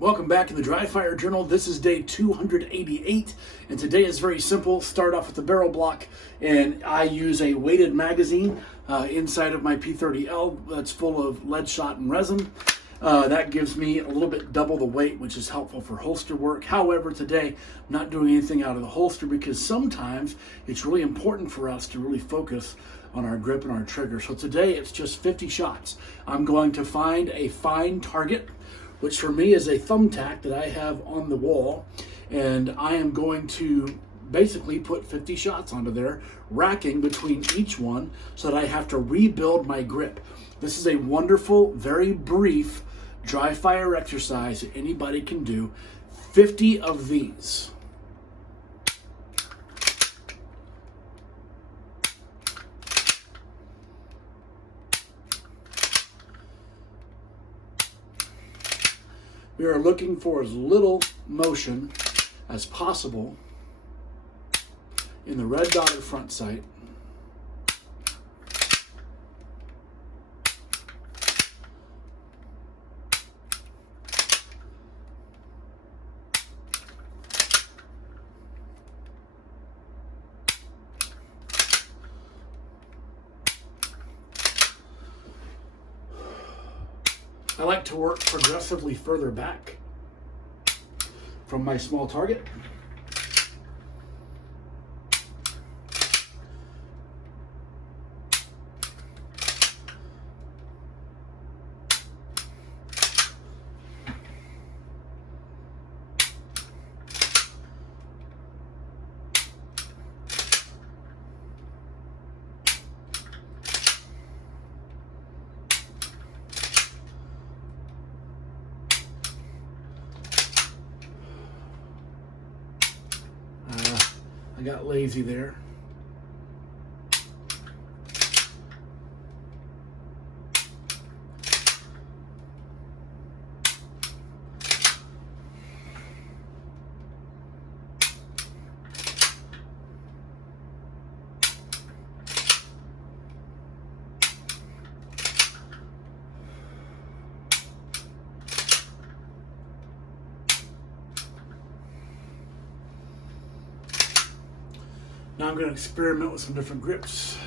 Welcome back to the Dry Fire Journal. This is day 288, and today is very simple. Start off with the barrel block, and I use a weighted magazine inside of my P30L that's full of lead shot and resin. That gives me a little bit double the weight, which is helpful for holster work. However, today I'm not doing anything out of the holster because sometimes it's really important for us to really focus on our grip and our trigger. So today it's just 50 shots. I'm going to find a fine target, which for me is a thumbtack that I have on the wall, and I am going to basically put 50 shots onto there, racking between each one so that I have to rebuild my grip. This is a wonderful, very brief dry fire exercise that anybody can do. 50 of these. We are looking for as little motion as possible in the red dotted front sight. I like to work progressively further back from my small target. I got lazy there. Now I'm going to experiment with some different grips.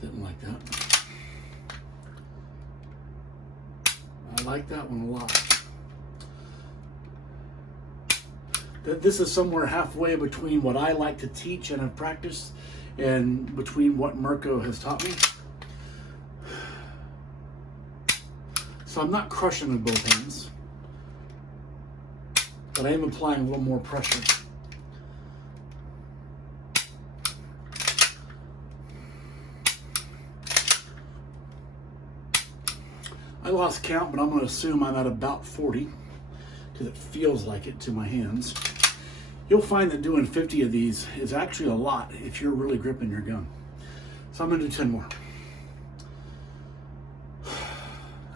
Didn't like that. I like that one a lot. This is somewhere halfway between what I like to teach and have practiced and between what Mirko has taught me. So I'm not crushing with both hands, but I am applying a little more pressure. I lost count, but I'm going to assume I'm at about 40 because it feels like it to my hands. You'll find that doing 50 of these is actually a lot if you're really gripping your gun. So I'm going to do 10 more.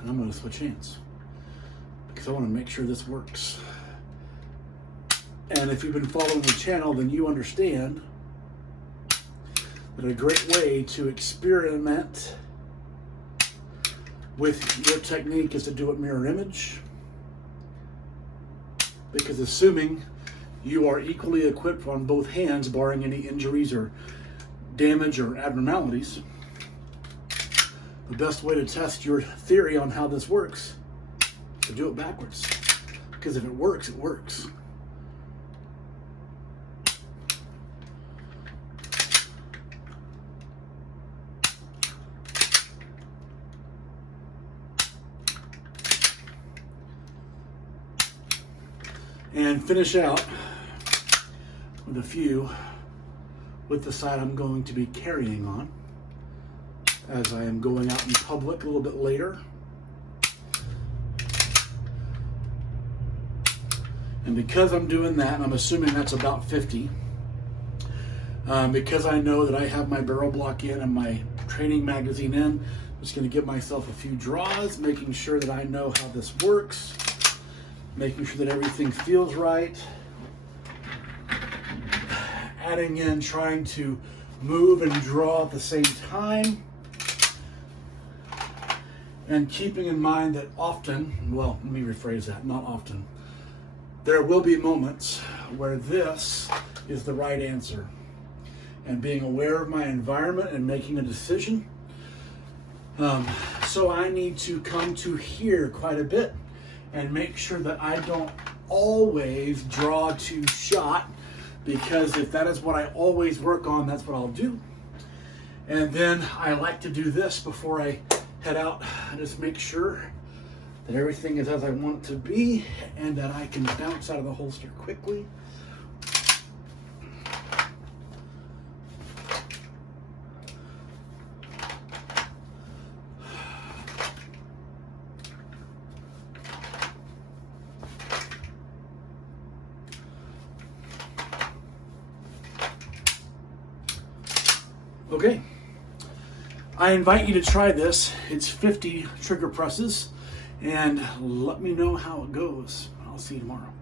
And I'm going to switch hands because I want to make sure this works. And if you've been following the channel, then you understand that a great way to experiment with your technique is to do it mirror image, because assuming you are equally equipped on both hands, barring any injuries or damage or abnormalities, the best way to test your theory on how this works is to do it backwards. Because if it works, it works. And finish out with a few with the side I'm going to be carrying on as I am going out in public a little bit later. And because I'm doing that, and I'm assuming that's about 50, because I know that I have my barrel block in and my training magazine in, I'm just going to give myself a few draws, making sure that I know how this works, making sure that everything feels right. adding in trying to move and draw at the same time. And keeping in mind that often, well, let me rephrase that, not often, there will be moments where this is the right answer. And being aware of my environment and making a decision. So I need to come to here quite a bit and make sure that I don't always draw to shot, because if that is what I always work on, that's what I'll do. And then I like to do this before I head out. I just make sure that everything is as I want it to be and that I can bounce out of the holster quickly. Okay, I invite you to try this. It's 50 trigger presses, and let me know how it goes. I'll see you tomorrow.